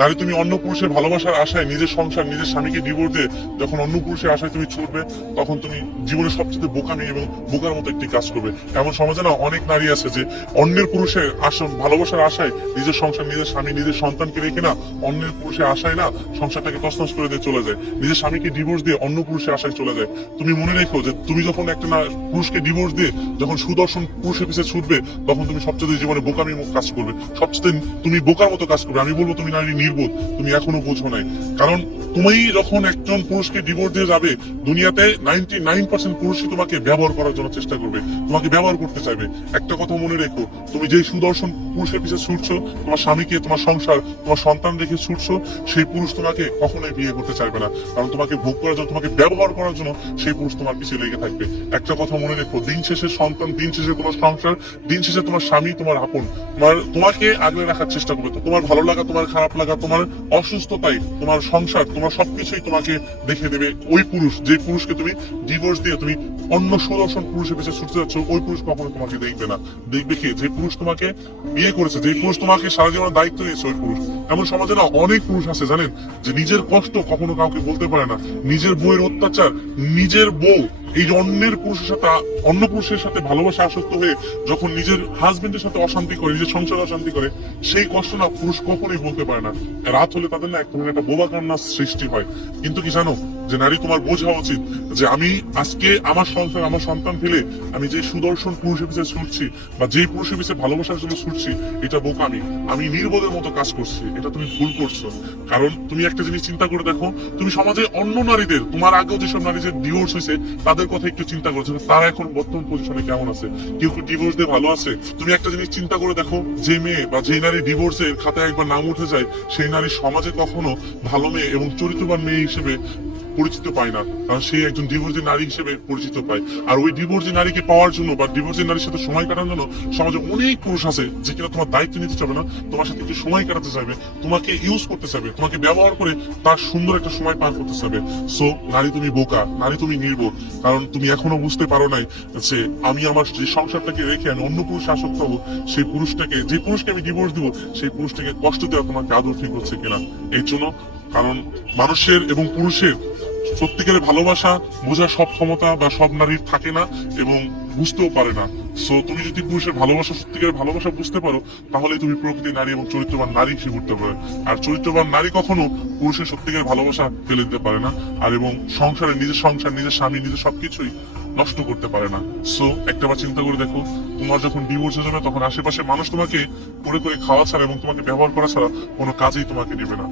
নারী তুমি অন্য পুরুষের ভালোবাসার আশায় নিজের সংসার নিজের স্বামীকে ডিভোর্স দিয়ে যখন অন্য পুরুষের আশায় তুমি ছুটবে, তখন তুমি জীবনের সবচেয়ে বোকামি এবং বোকার মতো একটি কাজ করবে। এমন সমাজে না অনেক নারী আছে যে অন্যের পুরুষের আশা ভালোবাসার আশায় নিজের সংসার নিজের স্বামী নিজের সন্তানকে রেখে না অন্যের পুরুষের আশায় না সংসারটাকে তছনছ করে দিয়ে চলে যায়, নিজের স্বামীকে ডিভোর্স দিয়ে অন্য পুরুষের আশায় চলে যায়। তুমি মনে রেখো যে তুমি যখন একটা পুরুষকে ডিভোর্স দিয়ে যখন সুদর্শন পুরুষের পিছিয়ে ছুটবে, তখন তুমি সবচেয়ে জীবনে বোকামি কাজ করবে, সবচেয়ে তুমি বোকার মতো কাজ করবে। আমি বলবো তুমি নারী নির্বোধ, তুমি এখনো বোঝো নাই। কারণ তুমি যখন একজন পুরুষকে ডিভোর্স দিয়ে যাবে, দুনিয়াতে 99% পুরুষই তোমাকে ব্যবহার করার জন্য চেষ্টা করবে, তোমাকে ব্যবহার করতে চাইবে। একটা কথা মনে রেখো, তুমি যেই সুদর্শন পুরুষের পিছিয়ে ছুটছো, তোমার স্বামীকে তোমার সংসার তোমার সন্তান রেখে ছুটছো, সেই পুরুষ তোমাকে কখনোই বিয়ে করতে চাইবে না। কারণ তোমাকে ভোগ করার জন্য তোমাকে ব্যবহার করার জন্য সেই পুরুষ তোমার পিছিয়ে লেগে থাকবে। একটা কথা মনে রেখো, দিন শেষে সন্তান, দিন শেষে তোমার সংসার, দিন শেষে তোমার স্বামী তোমার আপন, তোমাকে আগলে রাখার চেষ্টা করবে। তো তোমার ভালো লাগা, তোমার খারাপ লাগা, তোমার অসুস্থতাই, তোমার সংসার, তোমার সবকিছুই তোমাকে দেখে দেবে ওই পুরুষ, যে পুরুষকে তুমি ডিভোর্স দিয়ে তুমি অন্য সুদর্শন পুরুষের পিছিয়ে ছুটতে যাচ্ছ, ওই পুরুষ কখনো তোমাকে দেখবে না। দেখবে কি, যে পুরুষ তোমাকে বিয়ে করেছে, যে পুরুষ তোমাকে সারা জীবনের দায়িত্ব নিয়েছে, ওই পুরুষ। এমন সমাজে না অনেক পুরুষ আছে জানেন, যে নিজের কষ্ট কখনো কাউকে বলতে পারে না, নিজের বউয়ের অত্যাচার, নিজের বউ এই যে অন্যের পুরুষের সাথে অন্য পুরুষের সাথে ভালোবাসা আসক্ত হয়ে যখন নিজের হাজবেন্ডের সাথে অশান্তি করে, নিজের সংসারে অশান্তি করে, সেই কষ্ট না পুরুষ কখনোই বলতে পারে না। রাত হলে তাদের না এক ধরনের একটা বোবা কান্নার সৃষ্টি হয়। কিন্তু কি জানো, যে নারী তোমার বোঝা উচিত যে আমি আজকে আমার সংসার আমার সন্তান ফেলে আমি যে সুদর্শন পুরুষের পিছিয়ে ছুটছি বা যেই পুরুষের পিছিয়ে ভালোবাসার জন্য ছুটছি, এটা বোকামি, আমি নির্বোধের মতো কাজ করছি, এটা তুমি ভুল করছো। কারণ তুমি একটা জিনিস চিন্তা করে দেখো, তুমি সমাজে অন্য নারীদের, তোমার আগেও যেসব নারী যে ডিভোর্স হয়েছে তাদের কথা একটু চিন্তা করছো, তারা এখন বর্তমান পজিশনে কেমন আছে, কেউ কি ডিভোর্স দিয়ে ভালো আছে? তুমি একটা জিনিস চিন্তা করে দেখো, যে মেয়ে বা যে নারী ডিভোর্সের খাতায় একবার নাম উঠে যায়, সেই নারী সমাজে কখনো ভালো মেয়ে এবং চরিত্রবান মেয়ে হিসেবে পরিচিত পায় না, কারণ সে একজন ডিভোর্সি নারী হিসেবে পরিচিত পায়। আর ওই ডিভোর্সি নারীকে পাওয়ার জন্য বা ডিভোর্সি নারীর সাথে সময় কাটানোর জন্য সমাজে অনেক পুরুষ আছে যে কিনা তোমার দায়িত্ব নিতে চাবে না, তোমার সাথে একটু সময় কাটাতে চাইবে, তোমাকে ইউজ করতে চাইবে, তোমাকে ব্যবহার করে তার সুন্দর একটা সময় পার করতে চাইবে। সো নারী তুমি বোকা, নারী তুমি নির্বোধ, কারণ তুমি এখনো বুঝতে পারো নাই যে আমি আমার যে সংসারটাকে রেখে আমি অন্য পুরুষে আসক্ত হবো, সেই পুরুষটাকে, যে পুরুষকে আমি ডিভোর্স দিব, সেই পুরুষটাকে কষ্ট দেওয়া তোমাকে আদৌ ঠিক হচ্ছে কিনা। এই জন্য, কারণ মানুষের এবং পুরুষের সত্যিকারের ভালোবাসা বোঝার সব ক্ষমতা বা সব নারীর থাকে না এবং বুঝতেও পারে না। সো তুমি যদি পুরুষের ভালোবাসা, সত্যিকারের ভালোবাসা বুঝতে পারো, তাহলে তুমি প্রকৃত নারী এবং চরিত্রবান নারী হিসেবে উঠতে পারো। আর চরিত্রবান নারী কখনো পুরুষের সত্যিকারের ভালোবাসা ফেলে দিতে পারে না, আর এবং সংসারে নিজের সংসার, নিজের স্বামী, নিজের সবকিছুই নষ্ট করতে পারে না। সো একটাবার চিন্তা করে দেখো, তোমার যখন ডিভোর্স হয়ে যাবে, তখন আশেপাশে মানুষ তোমাকে করে করে খাওয়া ছাড়া এবং তোমাকে ব্যবহার করা ছাড়া কোনো কাজেই তোমাকে নেবে না।